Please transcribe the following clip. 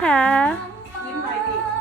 ค่ะยิ้มหน่อยดิ